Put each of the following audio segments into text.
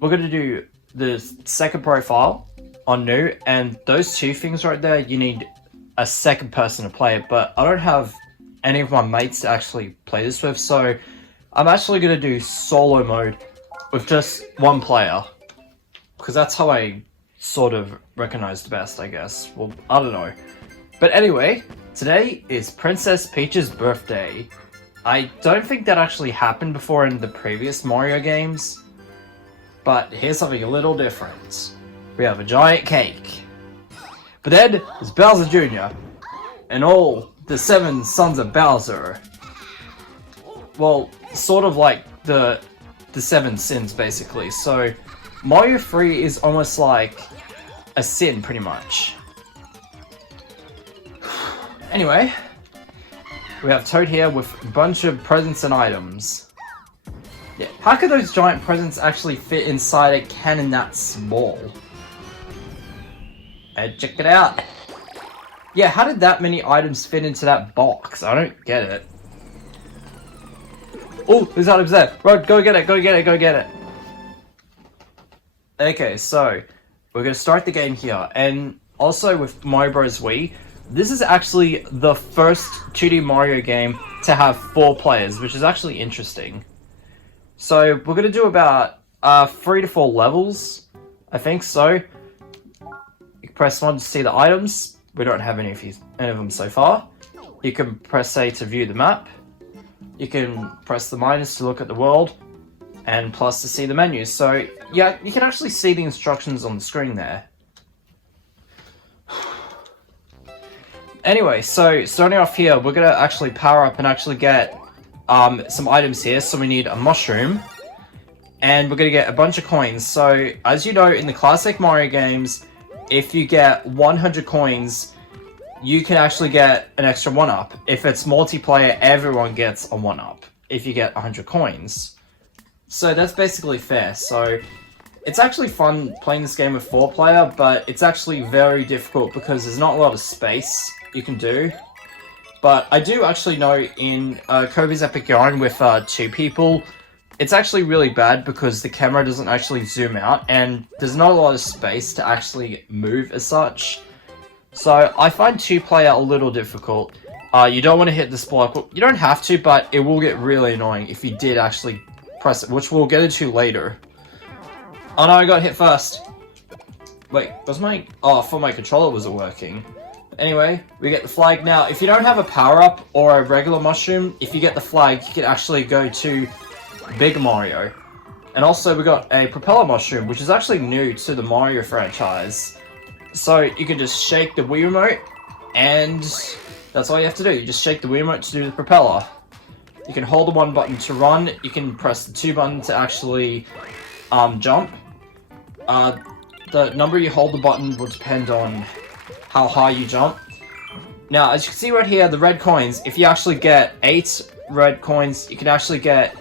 we're going to do the second profile on new, and those two things right there, you need a second person to play it, but I don't have any of my mates to actually play this with, so I'm actually going to do solo mode with just one player, because that's how I sort of recognize the best, I guess. Well, I don't know. But anyway, today is Princess Peach's birthday. I don't think that actually happened before in the previous Mario games, but here's something a little different. We have a giant cake. But then there's Bowser Jr. and all the 7 sons of Bowser. Well, sort of like the 7 sins, basically. So Mario 3 is almost like a sin, pretty much. Anyway, we have Toad here with a bunch of presents and items. Yeah, how could those giant presents actually fit inside a cannon that small? Hey, check it out. Yeah, how did that many items fit into that box? I don't get it. Oh, there's items there. Rod, go get it, go get it, go get it. Okay, so we're going to start the game here. And also with Mario Bros. Wii, this is actually the first 2D Mario game to have 4 players, which is actually interesting. So we're going to do about 3 to 4 levels, I think so. You can press 1 to see the items. We don't have any of them so far. You can press A to view the map. You can press the minus to look at the world, and plus to see the menus. So yeah, you can actually see the instructions on the screen there. Anyway, so starting off here, we're going to actually power up and actually get some items here. So we need a mushroom, and we're going to get a bunch of coins. So as you know, in the classic Mario games, if you get 100 coins, you can actually get an extra 1-up. If it's multiplayer, everyone gets a 1-up if you get 100 coins. So that's basically fair. So it's actually fun playing this game with 4-player, but it's actually very difficult because there's not a lot of space you can do. But I do actually know in Kirby's Epic Yarn with 2 people, it's actually really bad because the camera doesn't actually zoom out and there's not a lot of space to actually move as such. So I find 2-player a little difficult. You don't want to hit this block. Well, you don't have to, but it will get really annoying if you did actually press it, which we'll get into later. Oh no, I got hit first. Wait, was my... Oh, for my controller wasn't working. Anyway, we get the flag. Now, if you don't have a power-up or a regular mushroom, if you get the flag, you can actually go to Big Mario. And also, we got a propeller mushroom, which is actually new to the Mario franchise. So, you can just shake the Wii remote, and that's all you have to do. You just shake the Wii remote to do the propeller. You can hold the 1 button to run, you can press the 2 button to actually jump. The number you hold the button will depend on how high you jump. Now, as you can see right here, the red coins, if you actually get 8 red coins, you can actually get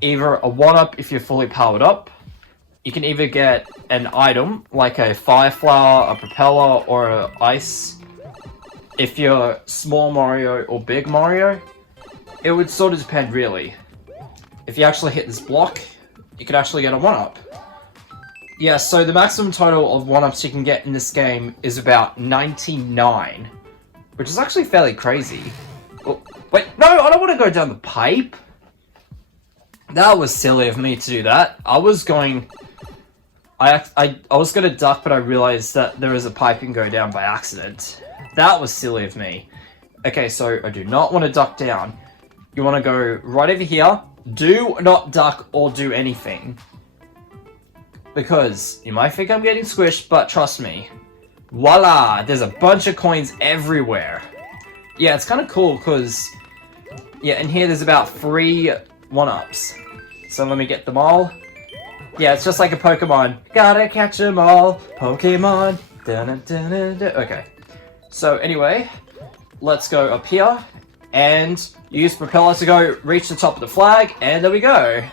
either a 1-up if you're fully powered up. You can either get an item, like a fire flower, a propeller, or an ice. If you're small Mario or big Mario, it would sort of depend, really. If you actually hit this block, you could actually get a 1-up. Yeah, so the maximum total of 1-ups you can get in this game is about 99, which is actually fairly crazy. Oh, wait, no, I don't want to go down the pipe. That was silly of me to do that. I was going... I was going to duck, but I realized that there is a pipe you can go down by accident. That was silly of me. Okay, so I do not want to duck down. You want to go right over here. Do not duck or do anything. Because you might think I'm getting squished, but trust me. Voila! There's a bunch of coins everywhere. Yeah, it's kind of cool because... Yeah, in here there's about 3 1-ups. So let me get them all. Yeah, it's just like a Pokemon. Gotta catch them all. Pokemon. Dun, dun, dun, dun. Okay. So anyway, let's go up here. And use propeller to go reach the top of the flag. And there we go.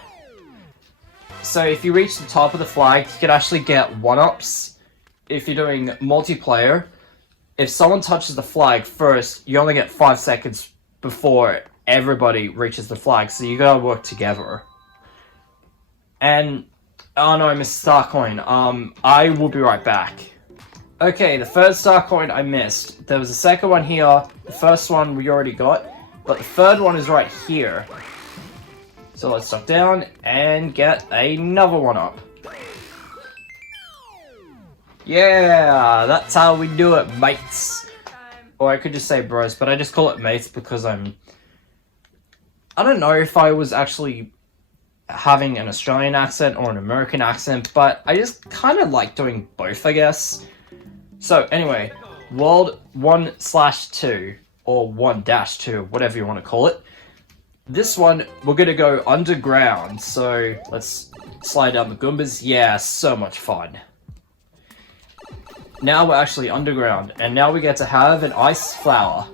So if you reach the top of the flag, you can actually get 1-ups. If you're doing multiplayer, if someone touches the flag first, you only get 5 seconds before everybody reaches the flag, so you gotta work together. And Oh no, I missed Star Coin. I will be right back. Okay, the third Star Coin I missed. There was a second one here. The first one we already got. But the third one is right here. So let's duck down and get another one up. Yeah, that's how we do it, mates. Or I could just say bros, but I just call it mates because I don't know if I was actually having an Australian accent or an American accent, but I just kind of like doing both, I guess. So anyway, World 1/2, or 1-2, whatever you want to call it. This one, we're going to go underground, so let's slide down the Goombas. Yeah, so much fun. Now we're actually underground, and now we get to have an ice flower.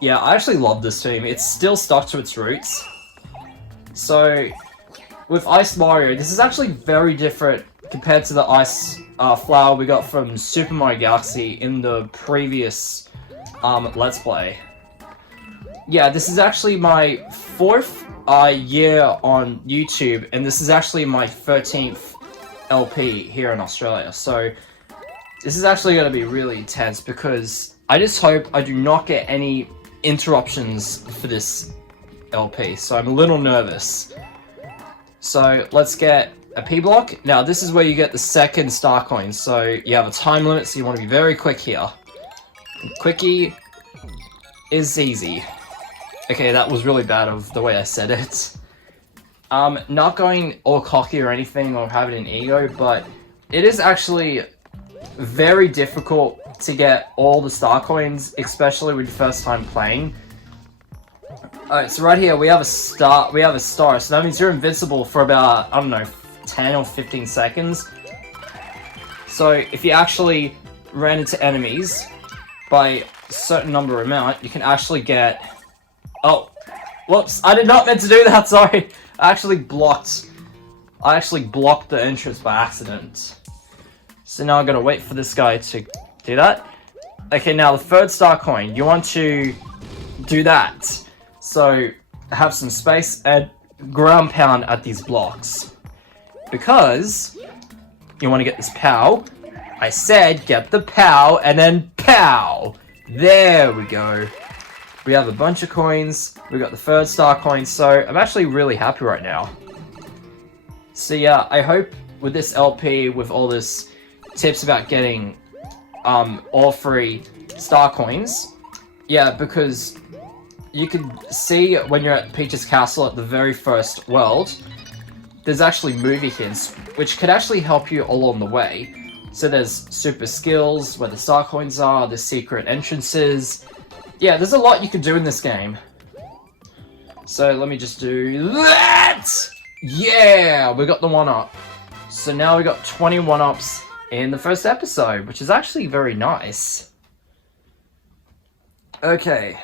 Yeah, I actually love this theme. It's still stuck to its roots. So, with Ice Mario, this is actually very different compared to the ice flower we got from Super Mario Galaxy in the previous Let's Play. Yeah, this is actually my 4th year on YouTube, and this is actually my 13th LP here in Australia. So, this is actually going to be really intense because I just hope I do not get any interruptions for this LP. So, I'm a little nervous. So, let's get a P block. Now, this is where you get the second star coin. So, you have a time limit, so you want to be very quick here. Quickie is easy. Okay, that was really bad of the way I said it. Not going all cocky or anything or having an ego, but it is actually very difficult to get all the star coins, especially with your first time playing. Alright, so right here we have a star, so that means you're invincible for about, I don't know, 10 or 15 seconds. So if you actually ran into enemies by a certain number amount, you can actually get... Oh, whoops, I did not meant to do that, sorry. I actually blocked the entrance by accident. So now I'm gonna wait for this guy to do that. Okay, now the third star coin, you want to do that. So have some space and ground pound at these blocks. Because you want to get this POW. I said get the POW and then POW. There we go. We have a bunch of coins. We got the third star coin, so I'm actually really happy right now. So yeah, I hope with this LP, with all this tips about getting all 3 star coins, yeah, because you can see when you're at Peach's Castle at the very first world, there's actually movie hints, which could actually help you along the way. So there's super skills, where the star coins are, the secret entrances. Yeah, there's a lot you can do in this game. So let me just do that! Yeah, we got the 1-up. So now we got 20 1-ups in the first episode, which is actually very nice. Okay.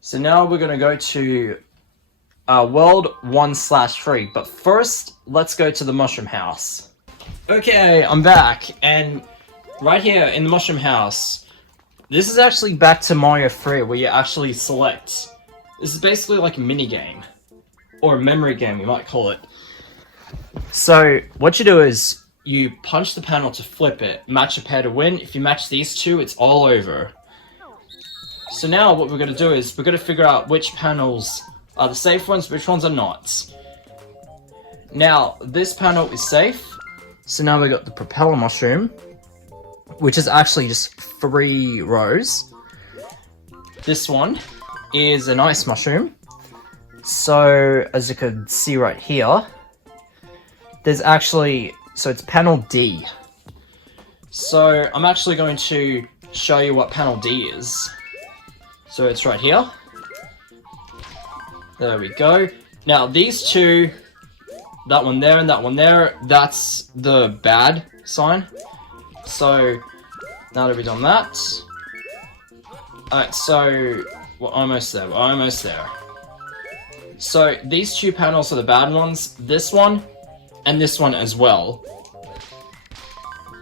So now we're going to go to World 1/3. But first, let's go to the Mushroom House. Okay, I'm back. And right here in the Mushroom House, this is actually back to Mario 3, where you actually select. This is basically like a mini game. Or a memory game, you might call it. So, what you do is, you punch the panel to flip it, match a pair to win. If you match these two, it's all over. So now what we're going to do is, we're going to figure out which panels are the safe ones, which ones are not. Now, this panel is safe. So now we got the propeller mushroom, which is actually just 3 rows. This one is an ice mushroom. So, as you can see right here, there's actually, so it's panel D. So, I'm actually going to show you what panel D is. So, it's right here. There we go. Now, these two, that one there and that one there, that's the bad sign. So, now that we've done that, alright, so we're almost there, So, these 2 panels are the bad ones, this one, and this one as well.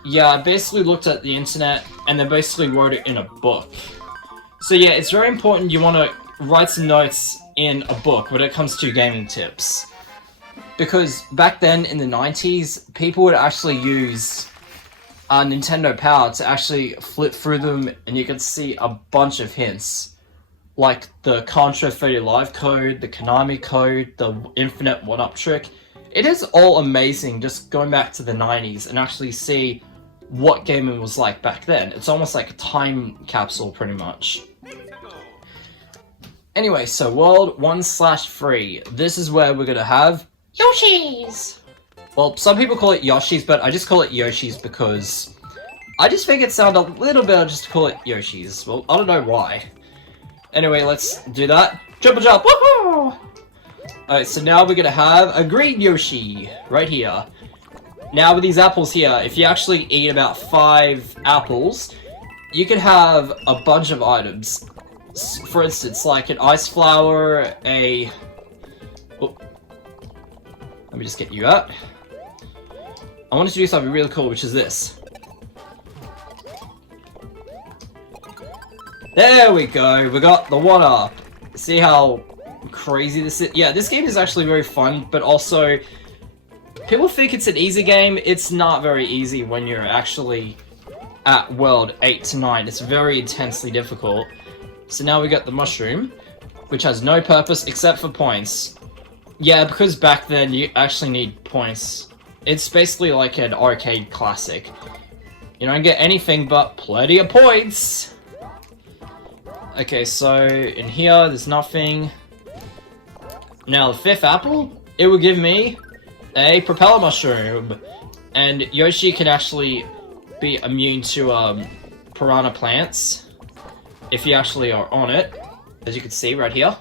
Yeah, I basically looked at the internet, and they basically wrote it in a book. So yeah, it's very important you want to write some notes in a book when it comes to gaming tips. Because back then in the 90s, people would actually use Nintendo Power to actually flip through them, and you could see a bunch of hints. Like the Contra 30 Live code, the Konami code, the Infinite 1-Up trick. It is all amazing just going back to the 90s and actually see what gaming was like back then. It's almost like a time capsule, pretty much. Anyway, so World 1/3. This is where we're gonna have Yoshi's! Well, some people call it Yoshi's, but I just call it Yoshi's because I just think it sounds a little better just to call it Yoshi's. Well, I don't know why. Anyway, let's do that. Triple jump! Woohoo! Alright, so now we're gonna have a green Yoshi right here. Now with these apples here, if you actually eat about 5 apples, you can have a bunch of items. For instance, like an ice flower, a... Oh. Let me just get you out. I wanted to do something really cool, which is this. There we go, we got the 1-Up. See how crazy this is? Yeah, this game is actually very fun, but also... People think it's an easy game. It's not very easy when you're actually at World 8 to 9. It's very intensely difficult. So now we got the mushroom, which has no purpose except for points. Yeah, because back then you actually need points. It's basically like an arcade classic. You don't get anything but plenty of points! Okay, so in here there's nothing. Now the 5th apple, it will give me a propeller mushroom. And Yoshi can actually be immune to piranha plants if you actually are on it, as you can see right here.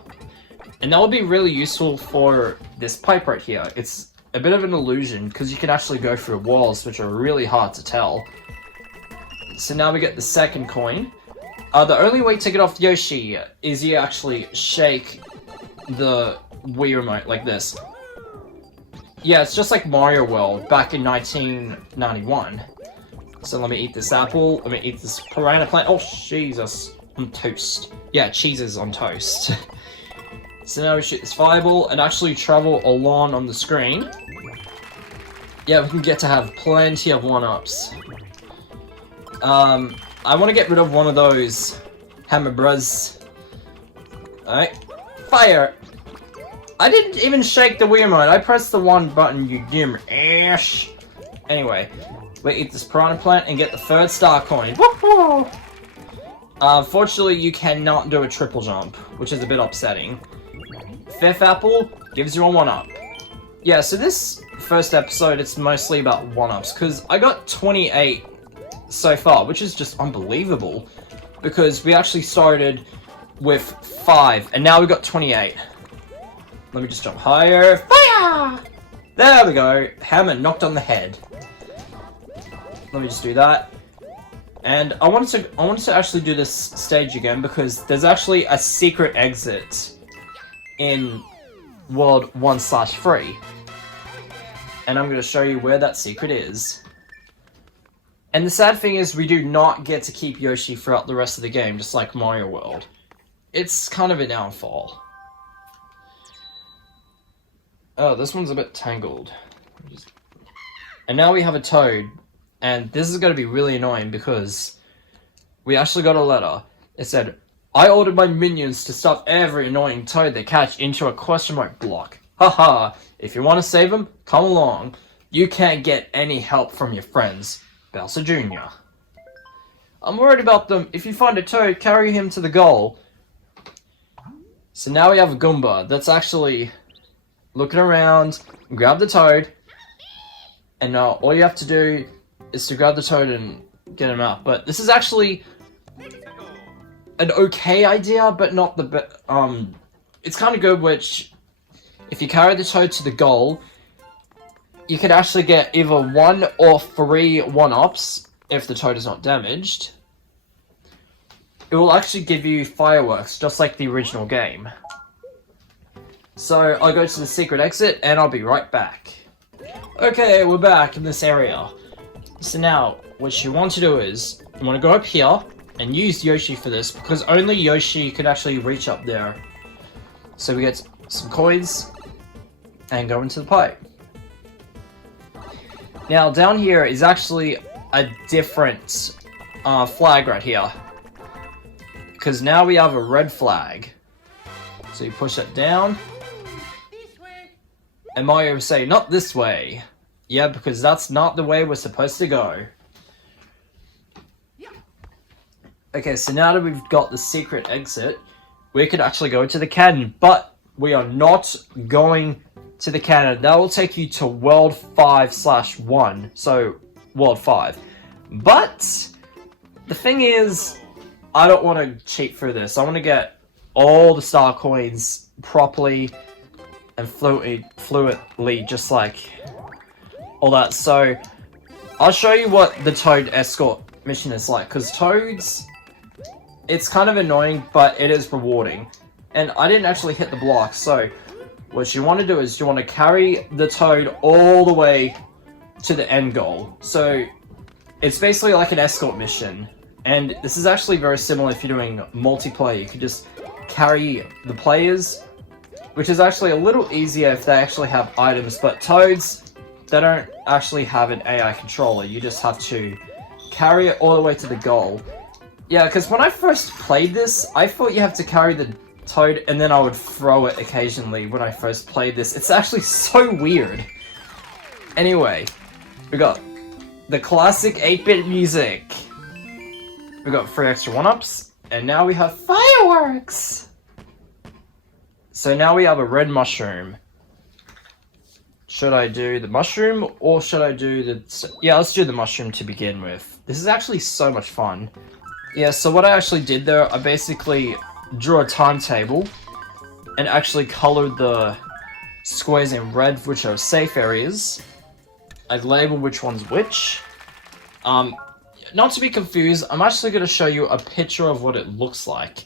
And that will be really useful for this pipe right here. It's a bit of an illusion because you can actually go through walls which are really hard to tell. So now we get the 2nd coin. The only way to get off Yoshi is you actually shake the Wii remote like this. Yeah, it's just like Mario World back in 1991. So let me eat this apple. Let me eat this piranha plant. Oh, Jesus. On toast. Yeah, cheeses on toast. So now we shoot this fireball and actually travel along on the screen. Yeah, we can get to have plenty of 1-Ups. I want to get rid of one of those Hammer Bros. Alright. Fire! I didn't even shake the Wii remote. I pressed the 1 button, you dim ash. Anyway, we eat this piranha plant and get the 3rd star coin. Woohoo! Fortunately, you cannot do a triple jump, which is a bit upsetting. 5th apple gives you a 1-Up. Yeah, so this first episode, it's mostly about 1-Ups, because I got 28 so far, which is just unbelievable, because we actually started with 5, and now we got 28. Let me just jump higher. Fire! There we go. Hammer knocked on the head. Let me just do that. And I wanted to actually do this stage again because there's actually a secret exit in World 1/3. And I'm going to show you where that secret is. And the sad thing is we do not get to keep Yoshi throughout the rest of the game, just like Mario World. It's kind of a downfall. Oh, this one's a bit tangled. And now we have a Toad. And this is going to be really annoying because we actually got a letter. It said, I ordered my minions to stuff every annoying Toad they catch into a question mark block. Haha, if you want to save them, come along. You can't get any help from your friends. Bowser Jr. I'm worried about them. If you find a Toad, carry him to the goal. So now we have a Goomba that's actually looking around, grab the Toad, and now all you have to do is to grab the Toad and get him out. But this is actually an okay idea, but not the best. It's kind of good, which if you carry the Toad to the goal, you can actually get either 1 or 3 1-Ups if the Toad is not damaged. It will actually give you fireworks, just like the original game. So I'll go to the secret exit and I'll be right back. Okay, we're back in this area. So now, what you want to do is, you want to go up here, and use Yoshi for this, because only Yoshi could actually reach up there. So we get some coins and go into the pipe. Now down here is actually a different flag right here, because now we have a red flag. So you push it down, and Mario will say, "Not this way." Yeah, because that's not the way we're supposed to go. Okay, so now that we've got the secret exit, we could actually go to the cannon, but we are not going to the cannon. That will take you to World 5/1, so World 5. But the thing is, I don't want to cheat through this. I want to get all the star coins properly and fluently, just like all that. So I'll show you what the Toad escort mission is like, because Toads, it's kind of annoying, but it is rewarding. And I didn't actually hit the block, so what you want to do is you want to carry the Toad all the way to the end goal. So it's basically like an escort mission. And this is actually very similar if you're doing multiplayer. You can just carry the players, which is actually a little easier if they actually have items. But Toads, they don't actually have an AI controller. You just have to carry it all the way to the goal. Yeah, because when I first played this, I thought you have to carry the Toad and then I would throw it occasionally when I first played this. It's actually so weird. Anyway, we got the classic 8-bit music. We got 3 extra 1-ups, and now we have fireworks! So now we have a red mushroom. Should I do the mushroom, or should I do the... Yeah, let's do the mushroom to begin with. This is actually so much fun. Yeah, so what I actually did there, I basically drew a timetable and actually colored the squares in red, which are safe areas. I've labeled which one's which. Not to be confused, I'm actually going to show you a picture of what it looks like.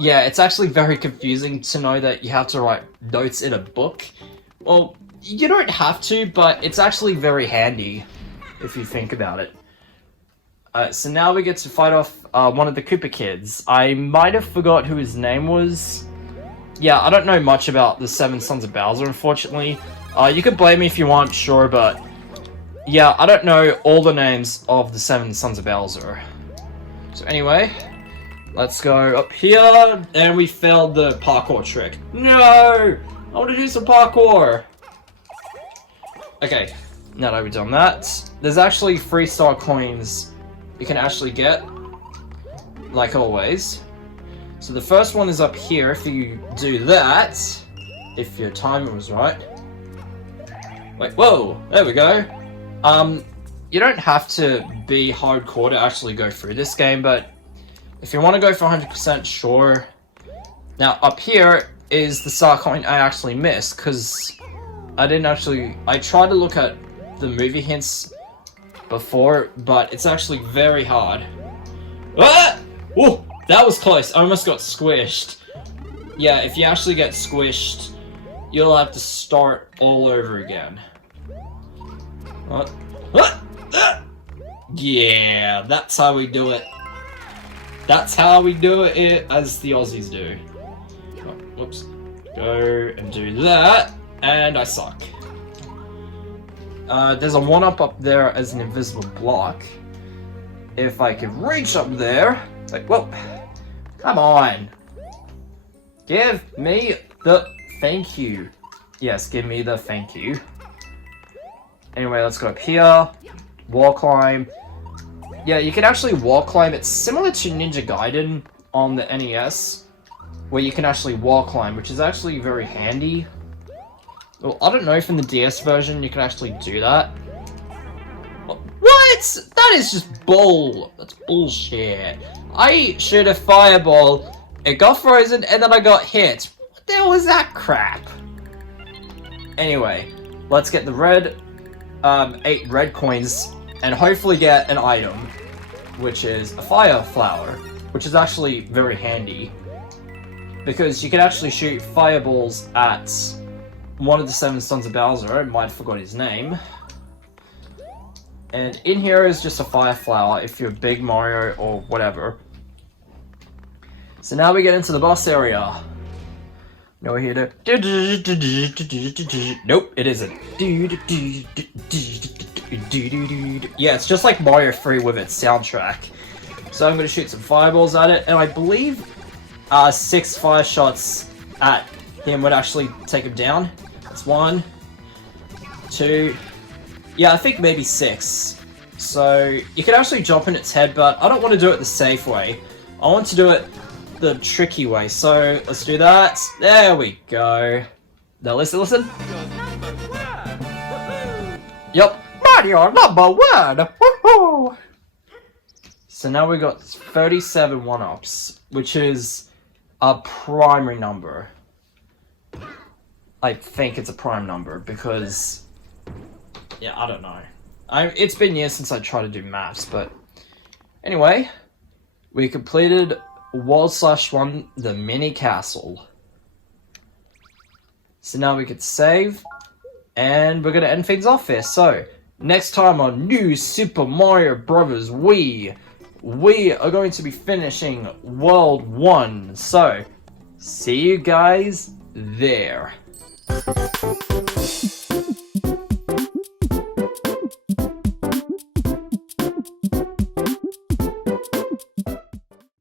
Yeah, it's actually very confusing to know that you have to write notes in a book. Well, you don't have to, but it's actually very handy if you think about it. So now we get to fight off one of the Koopa kids. I might have forgot who his name was. Yeah, I don't know much about the 7 Sons of Bowser, unfortunately. You could blame me if you want, sure, but... yeah, I don't know all the names of the 7 Sons of Bowser. So anyway, let's go up here, and we failed the parkour trick. No! I want to do some parkour! Okay, now that we've done that, there's actually 3-star coins you can actually get, like always. So the first one is up here. If you do that, if your timer was right. Wait, whoa, there we go. You don't have to be hardcore to actually go through this game, but if you want to go for 100%, sure. Now, up here is the star coin I actually missed, because I tried to look at the movie hints before, but it's actually very hard. Ah! Oh, that was close. I almost got squished. Yeah, if you actually get squished, you'll have to start all over again. What? Yeah, that's how we do it. That's how we do it, as the Aussies do. Oh, whoops. Go and do that, and I suck. There's a 1-up there as an invisible block. If I could reach up there... like, whoa. Come on. Give me the thank you. Yes, give me the thank you. Anyway, let's go up here. Wall climb. Yeah, you can actually wall climb. It's similar to Ninja Gaiden on the NES, where you can actually wall climb, which is actually very handy. Well, I don't know if in the DS version you can actually do that. What? That is just that's bullshit. I shoot a fireball, it got frozen, and then I got hit. What the hell was that crap? Anyway, let's get the red, 8 red coins, and hopefully get an item, which is a fire flower, which is actually very handy, because you can actually shoot fireballs at one of the 7 Sons of Bowser. I might have forgot his name. And in here is just a fire flower if you're Big Mario or whatever. So now we get into the boss area. Now we're here to... Nope, it isn't. Yeah, it's just like Mario 3 with its soundtrack. So I'm going to shoot some fireballs at it, and I believe 6 fire shots at him would actually take him down. That's 1, 2... Yeah, I think maybe 6. So you can actually jump in its head, but I don't want to do it the safe way. I want to do it the tricky way. So let's do that. There we go. Now listen. Yep, Mario #1. Woohoo! So now we got 37 1-ups, which is a primary number. I think it's a prime number because, yeah, I don't know. It's been years since I tried to do maths, but anyway, we completed World/1, the mini castle. So now we could save, and we're gonna end things off here. So next time on New Super Mario Bros. Wii, we are going to be finishing World 1. So see you guys there.